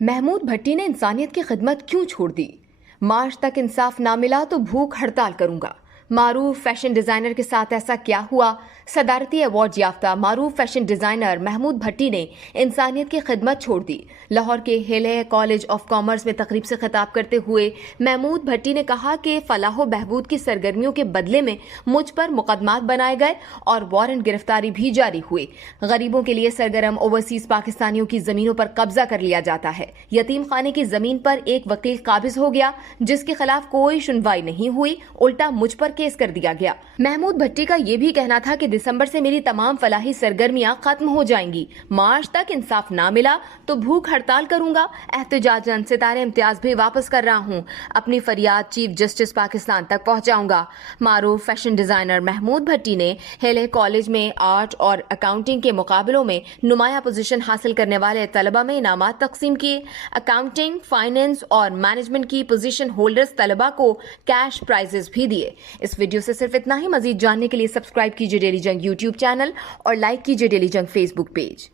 महमूद भट्टी ने इंसानियत की खिदमत क्यों छोड़ दी? मार्च तक इंसाफ ना मिला तो भूख हड़ताल करूंगा। मारूफ फैशन डिजाइनर के साथ ऐसा क्या हुआ? सदारती अवार्ड याफ्ता मारूफ फैशन डिजाइनर महमूद भट्टी ने इंसानियत की खिदमत छोड़ दी। लाहौर के हिले कॉलेज ऑफ कॉमर्स में तकरीब से खिताब करते हुए महमूद भट्टी ने कहा कि फलाह बहबूद की सरगर्मियों के बदले में मुझ पर मुकदमात बनाए गए और वारंट गिरफ्तारी भी जारी हुए। गरीबों के लिए सरगर्म ओवरसीज पाकिस्तानियों की जमीनों पर कब्जा कर लिया जाता है। यतीम खाने की जमीन पर एक वकील काबिज हो गया जिसके खिलाफ कोई सुनवाई नहीं हुई, उल्टा मुझ पर केस कर दिया गया। महमूद भट्टी का यह भी कहना था कि दिसंबर से मेरी तमाम फलाही सरगर्मियां खत्म हो जाएंगी। मार्च तक इंसाफ ना मिला तो भूख हड़ताल करूंगा। एहतजाजन सितारे इम्तियाज भी वापस कर रहा हूं। अपनी फरियाद चीफ जस्टिस पाकिस्तान तक पहुंचाऊंगा। मारूफ फैशन डिजाइनर महमूद भट्टी ने हेले कॉलेज में आर्ट और अकाउंटिंग के मुकाबलों में नुमाया पोजीशन हासिल करने वाले तलबा में इनामात तकसीम किए। अकाउंटिंग, फाइनेंस और मैनेजमेंट की पोजीशन होल्डर्स तलबा को कैश प्राइजेस भी दिए। इस वीडियो से सिर्फ इतना ही। मजीद जानने के लिए सब्सक्राइब कीजिए डेली जंग यूट्यूब चैनल और लाइक कीजिए डेली जंग फेसबुक पेज।